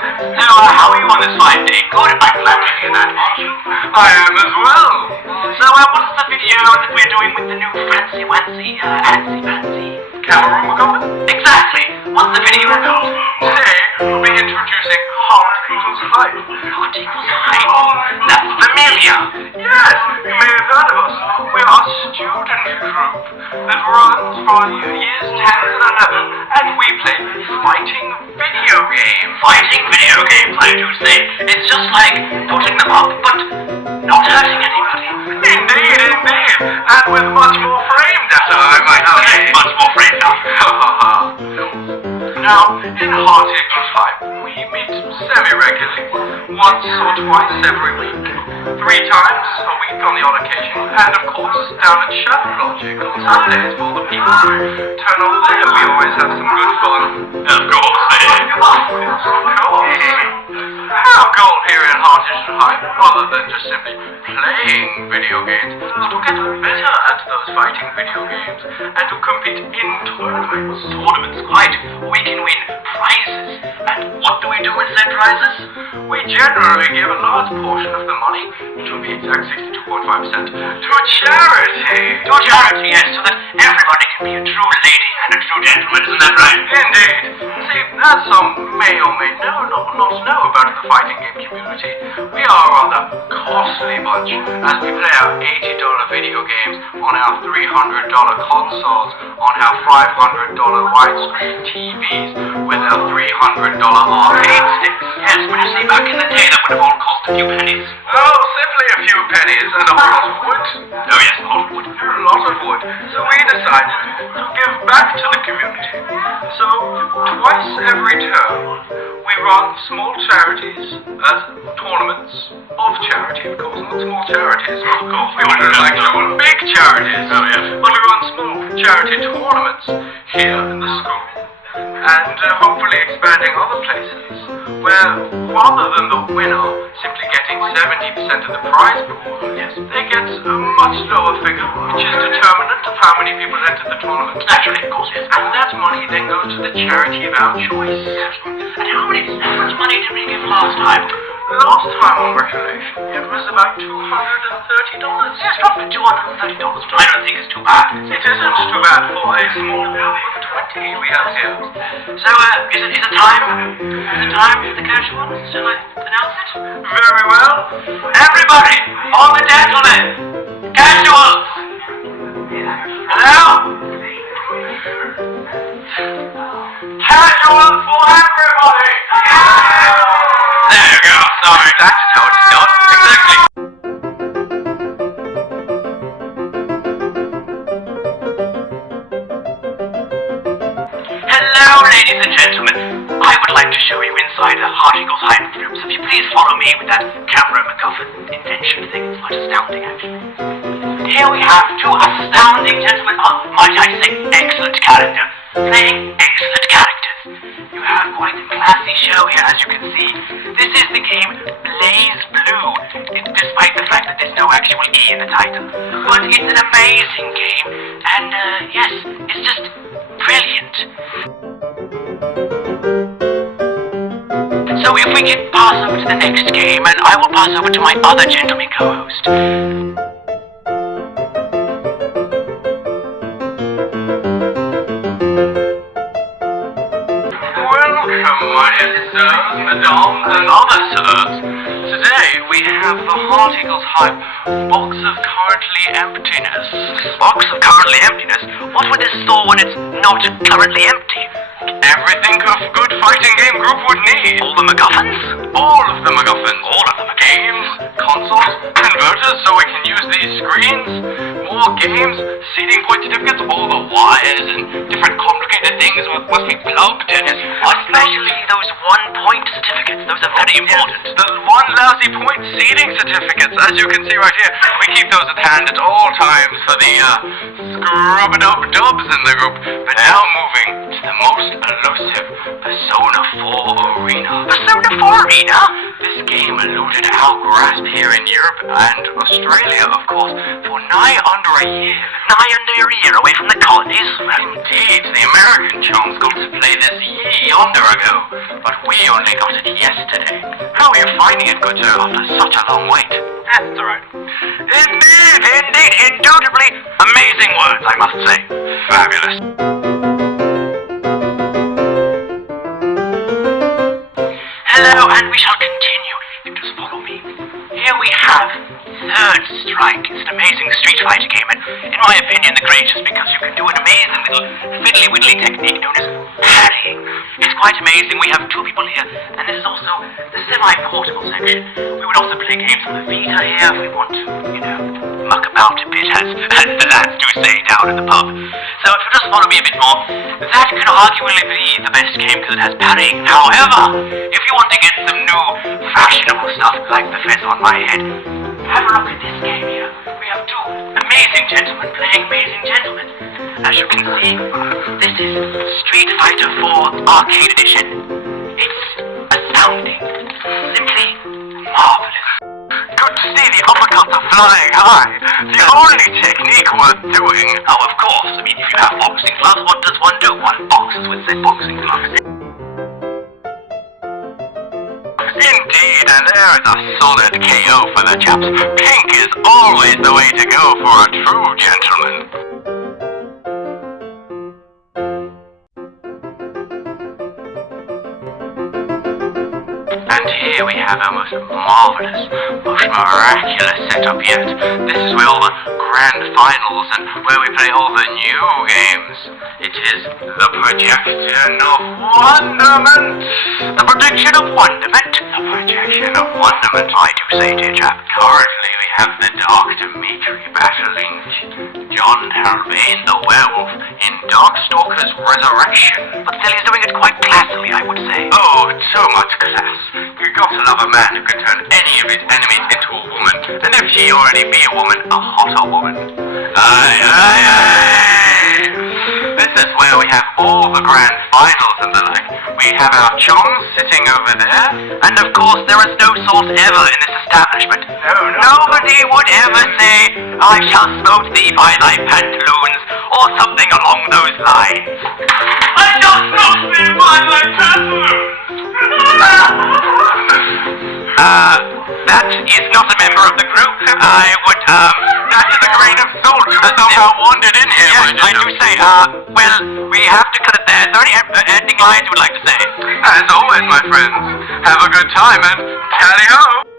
So, how are you on this fine day? Good, I'm glad to hear that, aren't you? I am as well. So, what's the video that we're doing with the new fancy Camera MacGuffin? Exactly! What's the video about? Today, we'll be introducing heart equals height. Heart equals height? That's familiar! Yes, you may have heard of us. We are a student group that runs for years 10 and 11, and we play fighting video games. Fighting video games, I do say. It's just like putting them up, but not hurting anybody. Indeed. And with much more frame data, I might say. Much more frame data. Now, in heart equals height, we meet semi-regularly, once or twice every week, 3 times a week on the odd occasion, and of course, down at Chef Logic on Sundays for the people who turn up there. We always have some good fun. Of course, Our goal here in Heart Equals Height, other than just simply playing video games, is to get better at those fighting video games, and to compete in tournaments. Tournaments, quite. We can win prizes. And what do we do with said prizes? We generally give a large portion of the money, to be exact 62.5%, to a charity. To a charity, yes, so that everybody can be a true lady and a true gentleman, isn't that right? Indeed. See, as some may or may not know about the fighting game community, we are a rather costly bunch, as we play our $80 video games on our $300 consoles, on our $500 widescreen TVs, with our $300 arcade sticks. Yes, but you see, back in the day, that would have all cost a few pennies. Oh, simply a few pennies and a lot of wood. Oh yes, a lot of wood. A lot of wood. So we decided to give back to the community. So, twice every term, we run small charities as tournaments of charity, of course, not small charities, of course. We would like to run big charities. Oh yes. But we run small charity tournaments here in the school, and hopefully expanding other places, where rather than the winner simply getting 70% of the prize pool, yes, they get a much lower figure, which is determinant of how many people enter the tournament. Naturally, of course, yes. And that money then goes to the charity of our choice. And how much money did we give last time? Last time on recollection, it was about $230. Yes, roughly $230. I don't think it's too bad. It isn't too bad for a small group of 20 we have here. So, is it time? Is it time for the casuals? Shall I announce it? Very well. Everybody, all the gentlemen, casuals. Hello? Casuals for everybody. There you go. Sorry, that is how it's done. Exactly. Hello, ladies and gentlemen. I would like to show you inside the Heart Equals Height room, so if you please follow me with that camera MacGuffin invention thing. It's quite astounding, actually. Here we have 2 astounding gentlemen, might I say, excellent character, playing excellent characters. You have quite a classy show here, as you can see. This is the game Blaze Blue, despite the fact that there's no actual E in the title. But it's an amazing game, and yes, it's just brilliant. So if we can pass over to the next game, and I will pass over to my other gentleman co-host. Welcome, my dear sirs, madams, and other sirs. Today we have the Heart Equals Height box of currently emptiness. Box of currently emptiness? What would this store when it's not currently empty? Everything a good fighting game group would need. All the MacGuffins? All of the MacGuffins. All of them. Games, consoles, converters so we can use these screens, more games, seating point certificates, all the wires and different complicated things must be plugged in. Especially those 1-point certificates. Those are very important. The 1 lousy point seating certificates, as you can see right here. We keep those at hand at all times for the scrub-a-dub-dubs in the group. But now moving to the most elusive Persona 4 Arena. Persona 4 Arena? This game eluded our grasp here in Europe and Australia, of course, for nigh under a year. Nigh under a year away from the colonies? Indeed, the American chums got to play this yonder ago, but we only got it yesterday. How are you finding it, good sir, after such a long wait? That's alright. Indeed, indubitably amazing words, I must say. Fabulous. Hello, and we shall continue. You just follow me. Here we have Third Strike. It's an amazing Street Fighter game, and in my opinion, the greatest because you can do an amazing little fiddly-widdly technique known as parrying. It's quite amazing. We have two people here, and this is also the semi-portable section. We would also play games on the Vita here if we want to, muck about a bit, as the lads do say down at the pub. So if you just follow me a bit more, that can arguably be the best game because it has parrying. However, if you want to get some new fashionable stuff like the fez on my head, have a look at this game here. We have two amazing gentlemen playing amazing gentlemen. As you can see, this is Street Fighter 4 Arcade Edition. It's astounding. Simply marvelous. Good to see the uppercuts are flying high. The only technique worth doing. Oh, of course. I mean, if you have boxing gloves, what does one do? One boxes with said boxing gloves. Indeed, and there is a solid KO for the chaps. Pink is always the way to go for a true gentleman. And here we have our most marvelous, most miraculous setup yet. This is where all the grand finals and where we play all the new games. It is the projection of wonderment. The projection of wonderment? The projection of wonderment, I do say, dear chap. Currently we have the Dark Dimitri battling John Halbane the werewolf in Darkstalker's Resurrection. But still, he's doing it quite classily, I would say. Oh, so much class. You've got to love a man who can turn any of his enemies into a woman, and if she already be a woman, a hotter woman. Aye, aye, aye. This is where we have all the grand finals and the like. We have our chums sitting over there, And of course, there is no salt ever in this establishment. Nobody would ever say, I shall smote thee by thy pantaloons, or something along those lines. I shall smote thee by thy pantaloons! That is not a member of the group. I would, that is a grain of salt you somehow wandered in here. Yes, I do say, well, we have to cut it there. Is there any ending lines you would like to say? As always, my friends, have a good time and tally-ho!